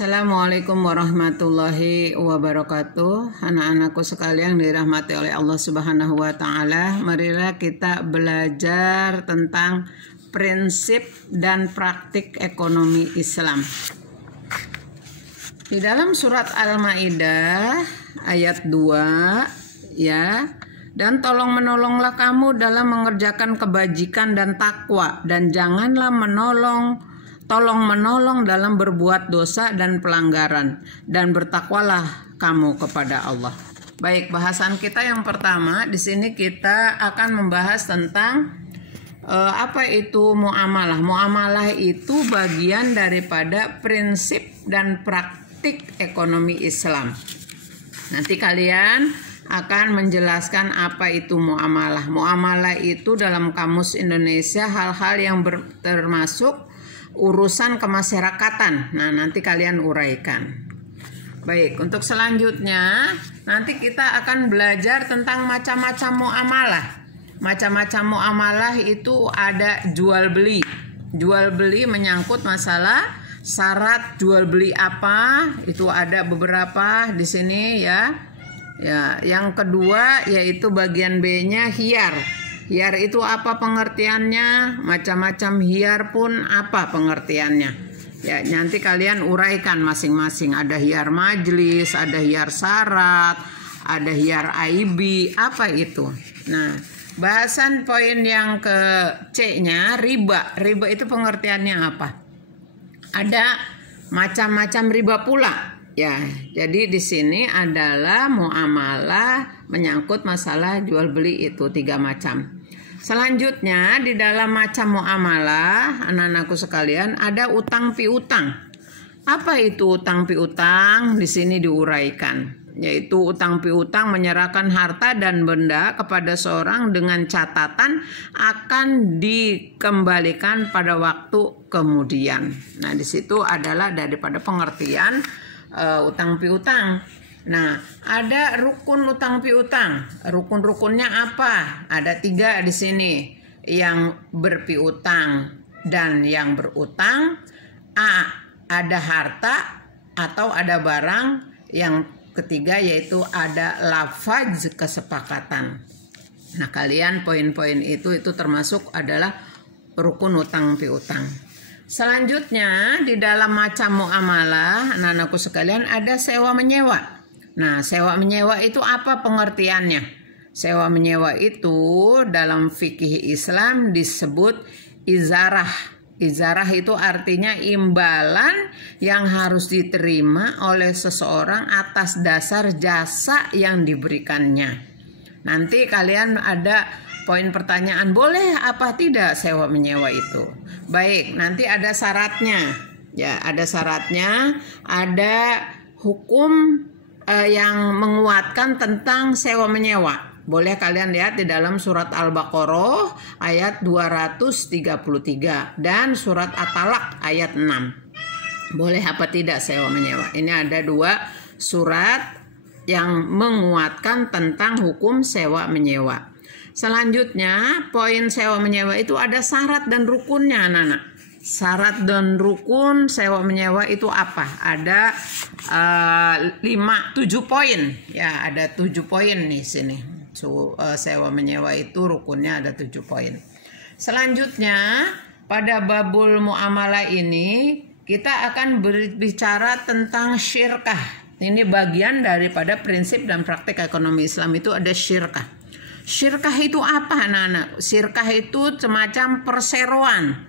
Assalamualaikum warahmatullahi wabarakatuh. Anak-anakku sekalian dirahmati oleh Allah Subhanahu wa taala, marilah kita belajar tentang prinsip dan praktik ekonomi Islam. Di dalam surat Al-Maidah ayat 2 ya, dan tolong menolonglah kamu dalam mengerjakan kebajikan dan takwa, dan janganlah tolong menolong dalam berbuat dosa dan pelanggaran, dan bertakwalah kamu kepada Allah. Baik, bahasan kita yang pertama di sini kita akan membahas tentang apa itu muamalah. Muamalah itu bagian daripada prinsip dan praktik ekonomi Islam. Nanti kalian akan menjelaskan apa itu muamalah. Muamalah itu dalam kamus Indonesia hal-hal yang termasuk urusan kemasyarakatan. Nah, nanti kalian uraikan. Baik, untuk selanjutnya nanti kita akan belajar tentang macam-macam muamalah. Macam-macam muamalah itu ada jual beli. Jual beli menyangkut masalah syarat jual beli apa, itu ada beberapa di sini ya. Ya, yang kedua yaitu bagian B-nya hiyar. Hiyar itu apa pengertiannya? Macam-macam hiyar pun apa pengertiannya? Ya, nanti kalian uraikan masing-masing. Ada hiyar majlis, ada hiyar syarat, ada hiyar AIB, apa itu? Nah, bahasan poin yang ke C-nya riba. Riba itu pengertiannya apa? Ada macam-macam riba pula. Ya, jadi di sini adalah muamalah menyangkut masalah jual beli itu 3 macam. Selanjutnya di dalam macam muamalah, anak-anakku sekalian, ada utang piutang. Apa itu utang piutang? Di sini diuraikan, yaitu utang piutang menyerahkan harta dan benda kepada seorang dengan catatan akan dikembalikan pada waktu kemudian. Nah, di situ adalah daripada pengertian utang piutang. Nah, ada rukun utang piutang. Rukun-rukunnya apa? Ada 3 di sini. Yang berpiutang dan yang berutang. A, ada harta atau ada barang. Yang ketiga yaitu ada lafaz kesepakatan. Nah, kalian poin-poin itu termasuk adalah rukun utang piutang. Selanjutnya di dalam macam muamalah, anak-anakku sekalian, ada sewa menyewa. Nah, sewa menyewa itu apa pengertiannya? Sewa menyewa itu dalam fikih Islam disebut izarah. Izarah itu artinya imbalan yang harus diterima oleh seseorang atas dasar jasa yang diberikannya. Nanti kalian ada poin pertanyaan, boleh apa tidak sewa menyewa itu? Baik, nanti ada syaratnya. Ya, ada syaratnya, ada hukum yang menguatkan tentang sewa menyewa. Boleh kalian lihat di dalam surat Al-Baqarah ayat 233 dan surat At-Talaq ayat 6. Boleh apa tidak sewa menyewa? Ini ada 2 surat yang menguatkan tentang hukum sewa menyewa. Selanjutnya, poin sewa menyewa itu ada syarat dan rukunnya, anak-anak. Syarat dan rukun sewa menyewa itu apa? Ada 7 poin. Ya, ada 7 poin nih sini. Sewa menyewa itu rukunnya ada 7 poin. Selanjutnya, pada babul muamalah ini kita akan berbicara tentang syirkah. Ini bagian daripada prinsip dan praktik ekonomi Islam itu ada syirkah. Syirkah itu apa, anak-anak? Syirkah itu semacam perseroan,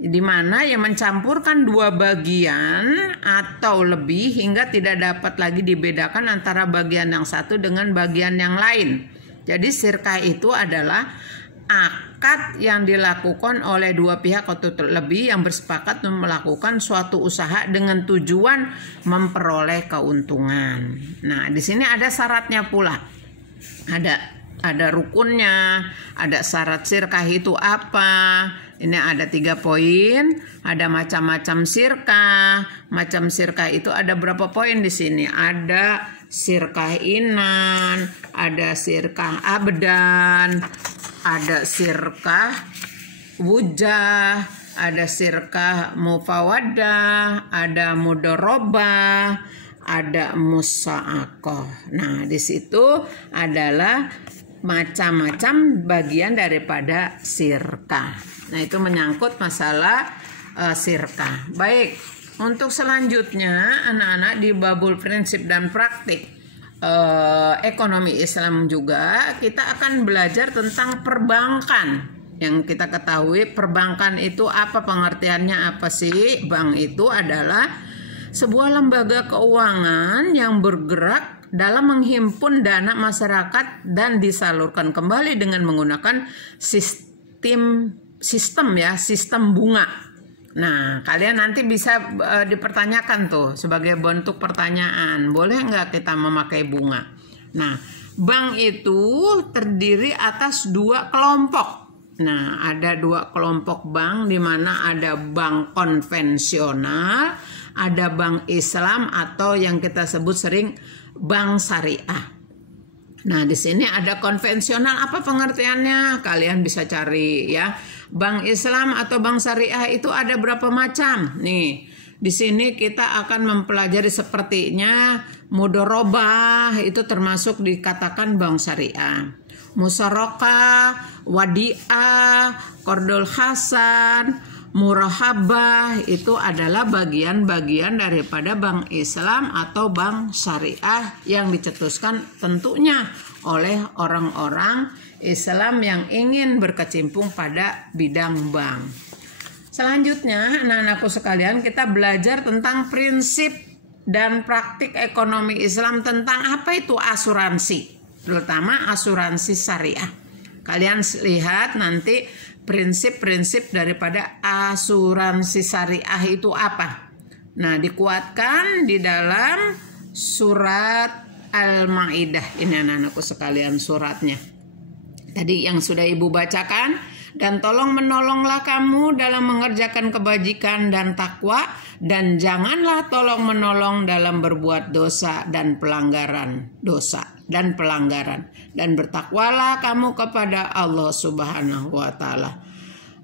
di mana yang mencampurkan 2 bagian atau lebih hingga tidak dapat lagi dibedakan antara bagian yang satu dengan bagian yang lain. Jadi syirkah itu adalah akad yang dilakukan oleh 2 pihak atau lebih yang bersepakat melakukan suatu usaha dengan tujuan memperoleh keuntungan. Nah, di sini ada syaratnya pula. Ada rukunnya, ada syarat syirkah itu apa. Ini ada 3 poin, ada macam-macam syirkah. Macam syirkah itu ada berapa poin di sini? Ada syirkah inan, ada syirkah abdan, ada syirkah wujah, ada sirkah mufawadah, ada mudorobah, ada musa'akoh. Nah, di situ adalah macam-macam bagian daripada sirkah. Nah, itu menyangkut masalah sirkah. Baik, untuk selanjutnya anak-anak di babul prinsip dan praktik ekonomi Islam juga kita akan belajar tentang perbankan. Yang kita ketahui perbankan itu apa, pengertiannya apa sih? Bank itu adalah sebuah lembaga keuangan yang bergerak dalam menghimpun dana masyarakat dan disalurkan kembali dengan menggunakan sistem bunga. Nah, kalian nanti bisa dipertanyakan tuh sebagai bentuk pertanyaan, boleh nggak kita memakai bunga? Nah, bank itu terdiri atas 2 kelompok. Nah, ada 2 kelompok bank, di mana ada bank konvensional, ada bank Islam atau yang kita sebut sering bank syariah. Nah, di sini ada konvensional, apa pengertiannya? Kalian bisa cari ya. Bank Islam atau bank syariah itu ada berapa macam? Nih, di sini kita akan mempelajari sepertinya mudorobah, itu termasuk dikatakan bank syariah. Musyarakah, wadiah, qardul hasan, murahabah itu adalah bagian-bagian daripada bank Islam atau bank syariah yang dicetuskan tentunya oleh orang-orang Islam yang ingin berkecimpung pada bidang bank. Selanjutnya, anak-anakku sekalian, kita belajar tentang prinsip dan praktik ekonomi Islam tentang apa itu asuransi, terutama asuransi syariah. Kalian lihat nanti prinsip-prinsip daripada asuransi syariah itu apa. Nah, dikuatkan di dalam surat Al-Maidah. Ini anak-anakku sekalian suratnya. Tadi yang sudah Ibu bacakan, dan tolong menolonglah kamu dalam mengerjakan kebajikan dan takwa, dan janganlah tolong menolong dalam berbuat dosa dan pelanggaran dan bertakwalah kamu kepada Allah Subhanahu wa taala.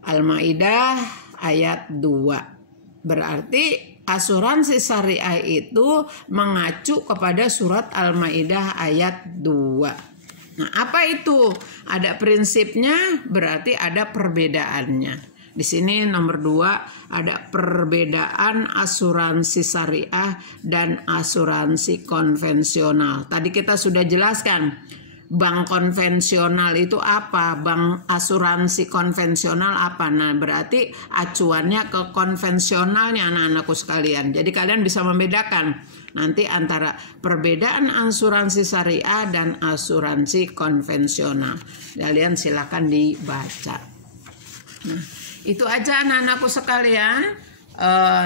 Al-Maidah ayat 2. Berarti asuransi syariah itu mengacu kepada surat Al-Maidah ayat 2. Nah, apa itu? Ada prinsipnya, berarti ada perbedaannya. Di sini nomor 2 ada perbedaan asuransi syariah dan asuransi konvensional. Tadi kita sudah jelaskan bank konvensional itu apa, bank asuransi konvensional apa. Nah, berarti acuannya ke konvensionalnya anak-anakku sekalian. Jadi kalian bisa membedakan nanti antara perbedaan asuransi syariah dan asuransi konvensional. Kalian silakan dibaca. Nah, itu aja anak-anakku sekalian.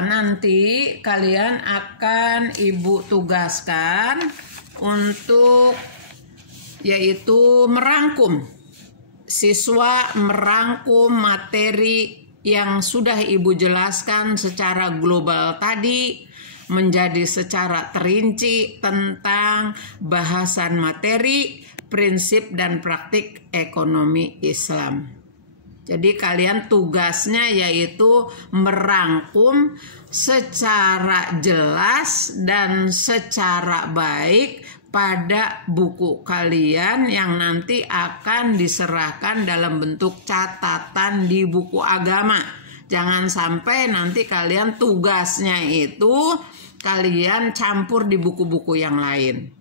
Nanti kalian akan Ibu tugaskan untuk yaitu merangkum. Siswa merangkum materi yang sudah Ibu jelaskan secara global tadi menjadi secara terinci tentang bahasan materi, prinsip dan praktik ekonomi Islam. Jadi kalian tugasnya yaitu merangkum secara jelas dan secara baik pada buku kalian yang nanti akan diserahkan dalam bentuk catatan di buku agama. Jangan sampai nanti kalian tugasnya itu kalian campur di buku-buku yang lain.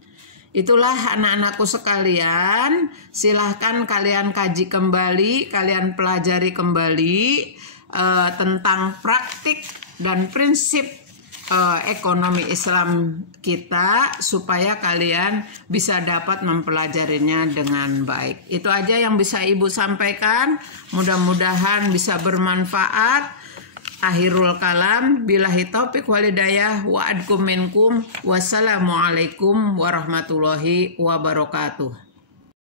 Itulah anak-anakku sekalian, silahkan kalian kaji kembali, kalian pelajari kembali tentang praktik dan prinsip ekonomi Islam kita supaya kalian bisa dapat mempelajarinya dengan baik. Itu aja yang bisa Ibu sampaikan. Mudah-mudahan bisa bermanfaat. Akhirul kalam, billahi taufiq wal hidayah wa adkum minkum. Wassalamualaikum warahmatullahi wabarakatuh.